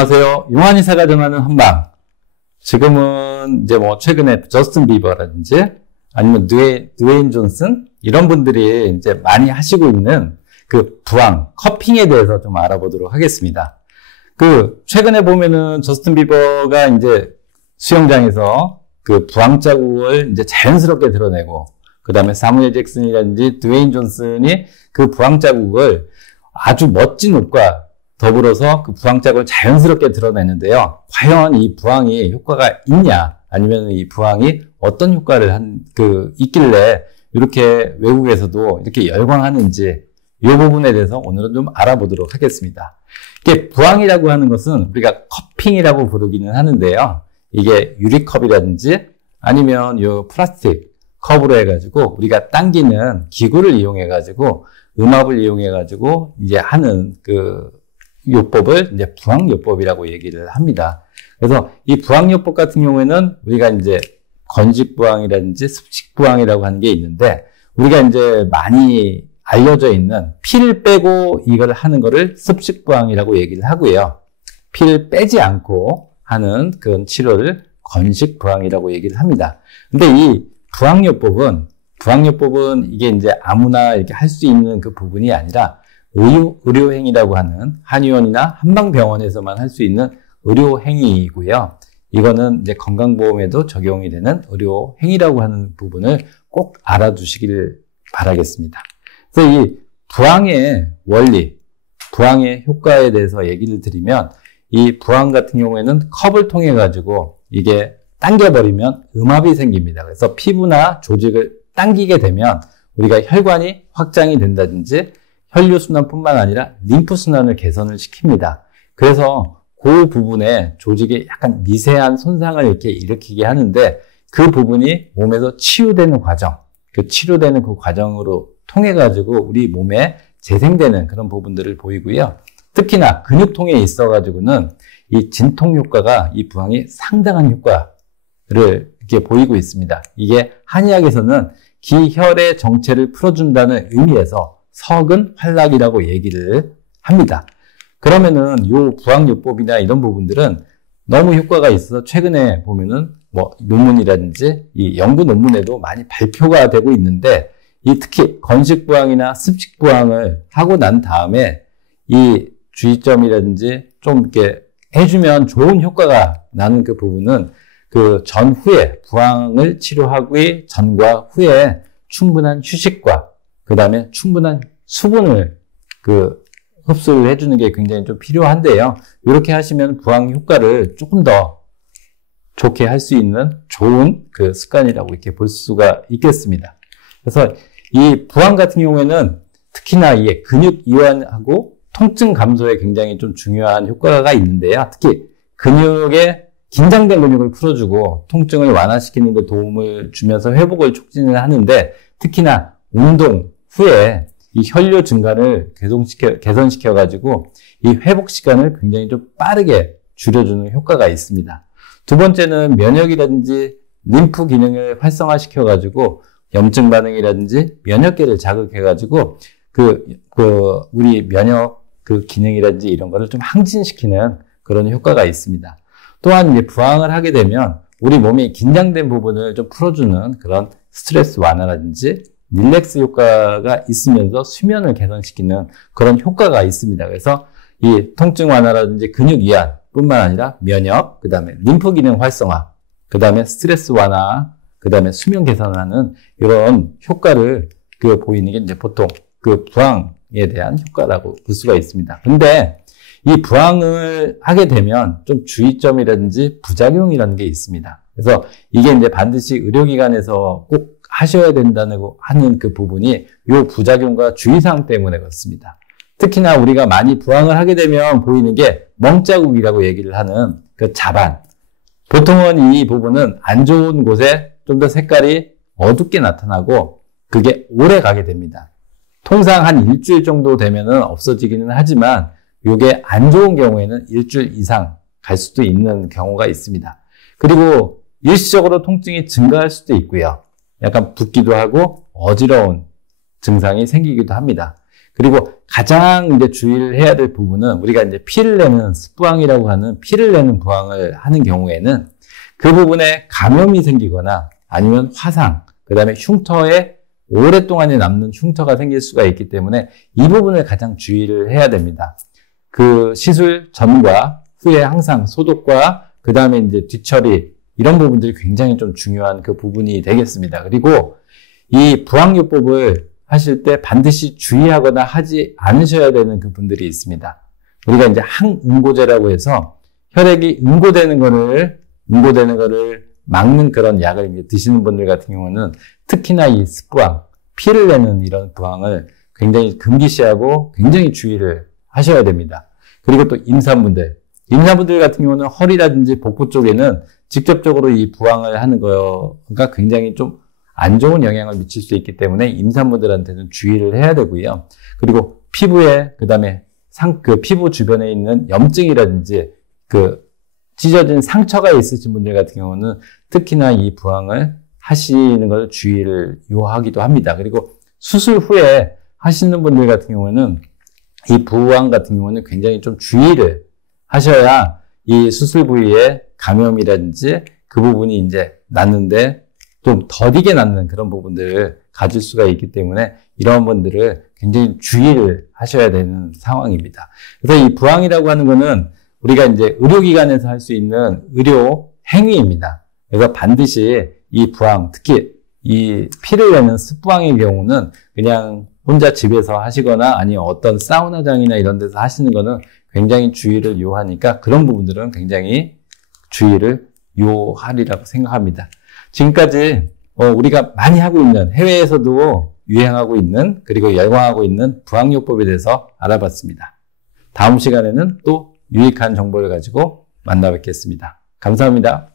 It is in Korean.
안녕하세요. 용한의사가 전하는 한방. 지금은 이제 뭐 최근에 저스틴 비버라든지 아니면 드웨인 존슨 이런 분들이 이제 많이 하시고 있는 그 부항, 커핑에 대해서 좀 알아보도록 하겠습니다. 최근에 보면은 저스틴 비버가 이제 수영장에서 그 부항 자국을 이제 자연스럽게 드러내고, 그 다음에 사무엘 잭슨이라든지 드웨인 존슨이 그 부항 자국을 아주 멋진 옷과 더불어서 그 부항 자국을 자연스럽게 드러내는데요. 과연 이 부항이 효과가 있냐, 아니면 이 부항이 어떤 효과를 있길래 이렇게 외국에서도 이렇게 열광하는지, 이 부분에 대해서 오늘은 좀 알아보도록 하겠습니다. 이게 부항이라고 하는 것은 우리가 커핑이라고 부르기는 하는데요. 이게 유리컵이라든지 아니면 요 플라스틱 컵으로 해가지고 우리가 당기는 기구를 이용해가지고 음압을 이용해가지고 이제 하는 그 요법을 이제 부항요법이라고 얘기를 합니다. 그래서 이 부항요법 같은 경우에는 우리가 이제 건식부항이라든지 습식부항이라고 하는 게 있는데, 우리가 이제 많이 알려져 있는 피를 빼고 이걸 하는 거를 습식부항이라고 얘기를 하고요. 피를 빼지 않고 하는 그런 치료를 건식부항이라고 얘기를 합니다. 근데 이 부항요법은 이게 이제 아무나 이렇게 할 수 있는 그 부분이 아니라 의료행위라고 하는 한의원이나 한방병원에서만 할 수 있는 의료행위이고요. 이거는 이제 건강보험에도 적용이 되는 의료행위라고 하는 부분을 꼭 알아두시길 바라겠습니다. 그래서 이 부항의 원리, 부항의 효과에 대해서 얘기를 드리면, 이 부항 같은 경우에는 컵을 통해 가지고 이게 당겨버리면 음압이 생깁니다. 그래서 피부나 조직을 당기게 되면 우리가 혈관이 확장이 된다든지 혈류순환뿐만 아니라 림프순환을 개선을 시킵니다. 그래서 그 부분에 조직에 약간 미세한 손상을 이렇게 일으키게 하는데, 그 부분이 몸에서 치유되는 과정, 그 치료되는 그 과정으로 통해 가지고 우리 몸에 재생되는 그런 부분들을 보이고요. 특히나 근육통에 있어 가지고는 이 진통 효과가, 이 부항이 상당한 효과를 이렇게 보이고 있습니다. 이게 한의학에서는 기혈의 정체를 풀어준다는 의미에서 석은활락이라고 얘기를 합니다. 그러면은 요 부항요법이나 이런 부분들은 너무 효과가 있어서 최근에 보면은 뭐 논문이라든지 이 연구 논문에도 많이 발표가 되고 있는데, 이 특히 건식부항이나 습식부항을 하고 난 다음에 이 주의점이라든지 좀 이렇게 해주면 좋은 효과가 나는 그 부분은 그 전후에, 부항을 치료하기 전과 후에 충분한 휴식과 그 다음에 충분한 수분을 흡수를 해주는 게 굉장히 좀 필요한데요. 이렇게 하시면 부항 효과를 조금 더 좋게 할 수 있는 좋은 그 습관이라고 이렇게 볼 수가 있겠습니다. 그래서 이 부항 같은 경우에는 특히나 이게 근육 이완하고 통증 감소에 굉장히 좀 중요한 효과가 있는데요. 특히 긴장된 근육을 풀어주고 통증을 완화시키는 데 도움을 주면서 회복을 촉진을 하는데, 특히나 운동 후에 이 혈류 증가를 개선시켜가지고 이 회복 시간을 굉장히 좀 빠르게 줄여주는 효과가 있습니다. 두 번째는 면역이라든지 림프 기능을 활성화시켜가지고 염증 반응이라든지 면역계를 자극해가지고 우리 면역 기능이라든지 이런 거를 좀 항진시키는 그런 효과가 있습니다. 또한 이제 부항을 하게 되면 우리 몸이 긴장된 부분을 좀 풀어주는 그런 스트레스 완화라든지 릴렉스 효과가 있으면서 수면을 개선시키는 그런 효과가 있습니다. 그래서 이 통증 완화라든지 근육 이완 뿐만 아니라 면역, 그 다음에 림프 기능 활성화, 그 다음에 스트레스 완화, 그 다음에 수면 개선하는 이런 효과를 보이는 게 이제 보통 그 부항에 대한 효과라고 볼 수가 있습니다. 근데 이 부항을 하게 되면 좀 주의점이라든지 부작용이라는 게 있습니다. 그래서 이게 이제 반드시 의료기관에서 꼭 하셔야 된다고 하는 그 부분이 요 부작용과 주의사항 때문에 그렇습니다. 특히나 우리가 많이 부항을 하게 되면 보이는 게 멍자국이라고 얘기를 하는 그 자반. 보통은 이 부분은 안 좋은 곳에 좀 더 색깔이 어둡게 나타나고 그게 오래 가게 됩니다. 통상 한 일주일 정도 되면은 없어지기는 하지만 이게 안 좋은 경우에는 일주일 이상 갈 수도 있는 경우가 있습니다. 그리고 일시적으로 통증이 증가할 수도 있고요. 약간 붓기도 하고 어지러운 증상이 생기기도 합니다. 그리고 가장 이제 주의를 해야 될 부분은 우리가 이제 피를 내는 스부항이라고 하는 피를 내는 부항을 하는 경우에는 그 부분에 감염이 생기거나 아니면 화상, 그 다음에 흉터에 오랫동안 남는 흉터가 생길 수가 있기 때문에 이 부분을 가장 주의를 해야 됩니다. 그 시술 전과 후에 항상 소독과 그 다음에 이제 뒤처리 이런 부분들이 굉장히 좀 중요한 그 부분이 되겠습니다. 그리고 이 부항요법을 하실 때 반드시 주의하거나 하지 않으셔야 되는 그 분들이 있습니다. 우리가 이제 항응고제라고 해서 혈액이 응고되는 거를 막는 그런 약을 이제 드시는 분들 같은 경우는 특히나 이 스부항, 피를 내는 이런 부항을 굉장히 금기시하고 굉장히 주의를 하셔야 됩니다. 그리고 또 임산부들 같은 경우는 허리라든지 복부 쪽에는 직접적으로 이 부항을 하는 거가 굉장히 좀 안 좋은 영향을 미칠 수 있기 때문에 임산부들한테는 주의를 해야 되고요. 그리고 피부에, 그 다음에 그 피부 주변에 있는 염증이라든지 그 찢어진 상처가 있으신 분들 같은 경우는 특히나 이 부항을 하시는 걸 주의를 요하기도 합니다. 그리고 수술 후에 하시는 분들 같은 경우는 이 부항 같은 경우는 굉장히 좀 주의를 하셔야 이 수술 부위에 감염이라든지 그 부분이 이제 났는데 좀 더디게 낫는 그런 부분들을 가질 수가 있기 때문에 이런 분들을 굉장히 주의를 하셔야 되는 상황입니다. 그래서 이 부항이라고 하는 거는 우리가 이제 의료기관에서 할 수 있는 의료 행위입니다. 그래서 반드시 이 부항, 특히 이 피를 내는 스부항의 경우는 그냥 혼자 집에서 하시거나 아니면 어떤 사우나장이나 이런 데서 하시는 거는 굉장히 주의를 요하니까 그런 부분들은 굉장히 주의를 요하리라고 생각합니다. 지금까지 우리가 많이 하고 있는 해외에서도 유행하고 있는 그리고 열광하고 있는 부항요법에 대해서 알아봤습니다. 다음 시간에는 또 유익한 정보를 가지고 만나 뵙겠습니다. 감사합니다.